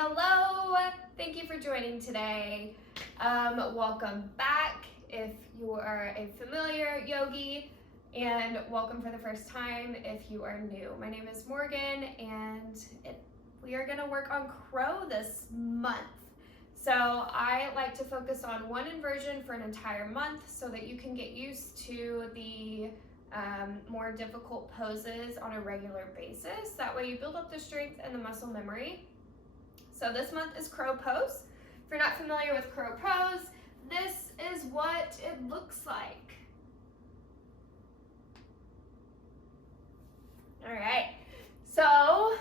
hello. Thank you for joining today. Welcome back if you are a familiar yogi, and welcome for the first time if you are new. My name is Morgan, and we are going to work on crow this month. So I like to focus on one inversion for an entire month so that you can get used to the more difficult poses on a regular basis. That way you build up the strength and the muscle memory. So this month is crow pose. If you're not familiar with crow pose, this is what it looks like. All right, so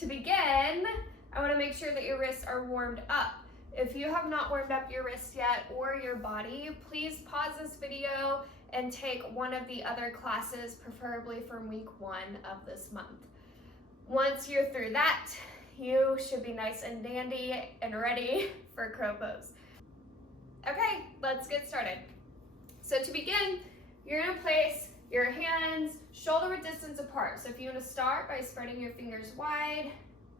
to begin, I want to make sure that your wrists are warmed up. If you have not warmed up your wrists yet or your body, please pause this video and take one of the other classes, preferably from week 1 of this month. Once you're through that, you should be nice and dandy and ready for crow pose. Okay, let's get started. So to begin, you're gonna place your hands shoulder width distance apart. So if you wanna start by spreading your fingers wide,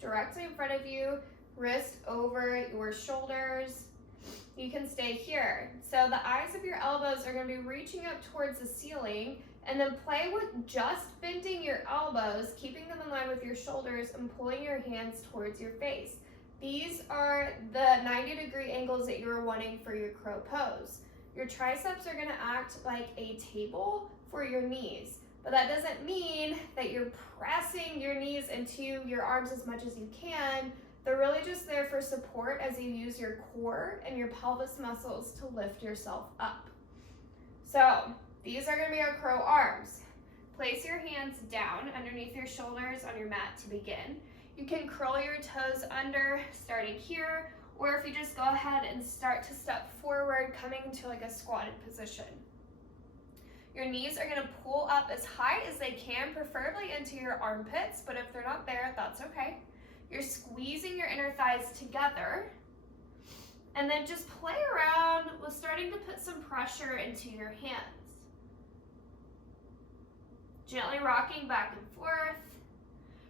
directly in front of you, wrist over your shoulders, you can stay here. So the eyes of your elbows are gonna be reaching up towards the ceiling, and then play with just bending your elbows, keeping them in line with your shoulders and pulling your hands towards your face. These are the 90-degree angles that you're wanting for your crow pose. Your triceps are gonna act like a table for your knees, but that doesn't mean that you're pressing your knees into your arms as much as you can. They're really just there for support as you use your core and your pelvis muscles to lift yourself up. So these are going to be our crow arms. Place your hands down underneath your shoulders on your mat to begin. You can curl your toes under starting here, or if you just go ahead and start to step forward, coming to like a squatted position. Your knees are going to pull up as high as they can, preferably into your armpits, but if they're not there, that's okay. You're squeezing your inner thighs together, and then just play around with starting to put some pressure into your hands. Gently rocking back and forth.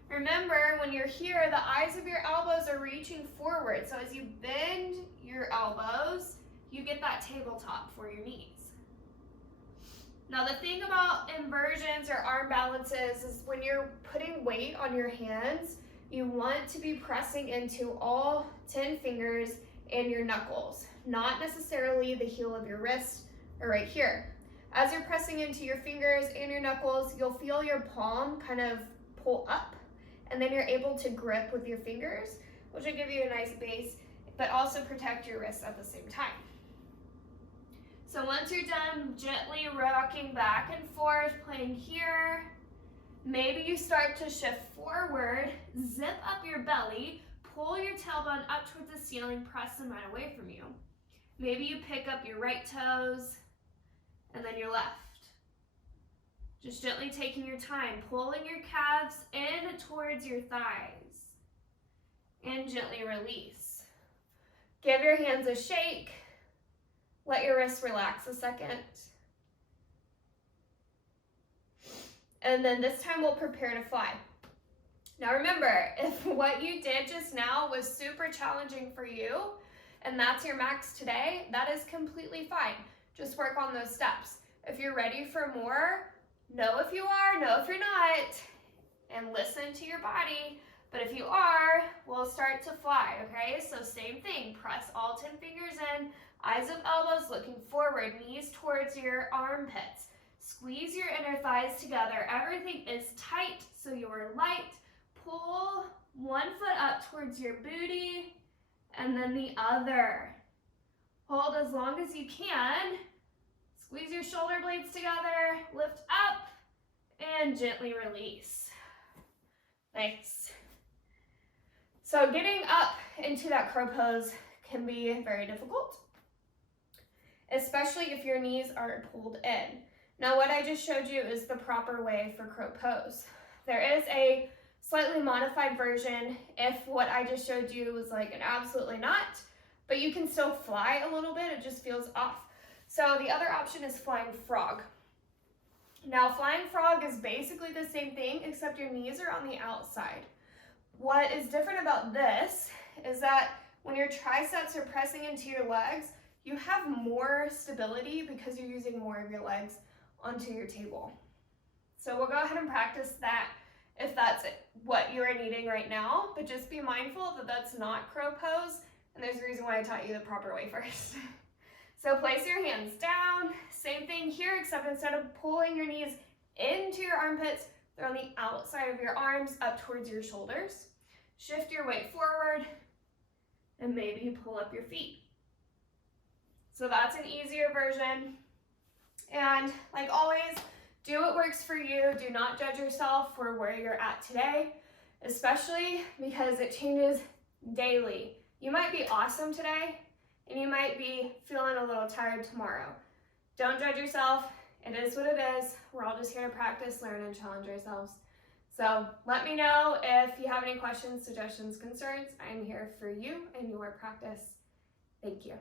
Remember, when you're here, the eyes of your elbows are reaching forward. So as you bend your elbows, you get that tabletop for your knees. Now the thing about inversions or arm balances is when you're putting weight on your hands, you want to be pressing into all 10 fingers and your knuckles, not necessarily the heel of your wrist or right here. As you're pressing into your fingers and your knuckles, you'll feel your palm kind of pull up, and then you're able to grip with your fingers, which will give you a nice base, but also protect your wrists at the same time. So once you're done gently rocking back and forth, playing here, maybe you start to shift forward, zip up your belly, pull your tailbone up towards the ceiling, press the mat away from you. Maybe you pick up your right toes, and then your left. Just gently taking your time, pulling your calves in towards your thighs, and gently release. Give your hands a shake. Let your wrists relax a second. And then this time we'll prepare to fly. Now remember, if what you did just now was super challenging for you, and that's your max today, that is completely fine. Just work on those steps. If you're ready for more, know if you are, know if you're not, and listen to your body. But if you are, we'll start to fly, okay? So same thing, press all 10 fingers in, eyes of elbows looking forward, knees towards your armpits. Squeeze your inner thighs together. Everything is tight, so you're light. Pull one foot up towards your booty, and then the other. Hold as long as you can. Squeeze your shoulder blades together, lift up, and gently release. Nice. So getting up into that crow pose can be very difficult, especially if your knees aren't pulled in. Now what I just showed you is the proper way for crow pose. There is a slightly modified version if what I just showed you was like an absolutely not, but you can still fly a little bit, it just feels off. So the other option is flying frog. Now flying frog is basically the same thing except your knees are on the outside. What is different about this is that when your triceps are pressing into your legs, you have more stability because you're using more of your legs onto your table. So we'll go ahead and practice that if that's what you are needing right now, but just be mindful that that's not crow pose, and there's a reason why I taught you the proper way first. So place your hands down, same thing here, except instead of pulling your knees into your armpits, they're on the outside of your arms up towards your shoulders. Shift your weight forward, and maybe pull up your feet. So that's an easier version. And like always, do what works for you. Do not judge yourself for where you're at today, especially because it changes daily. You might be awesome today, and you might be feeling a little tired tomorrow. Don't judge yourself. It is what it is. We're all just here to practice, learn, and challenge ourselves. So let me know if you have any questions, suggestions, concerns. I'm here for you and your practice. Thank you.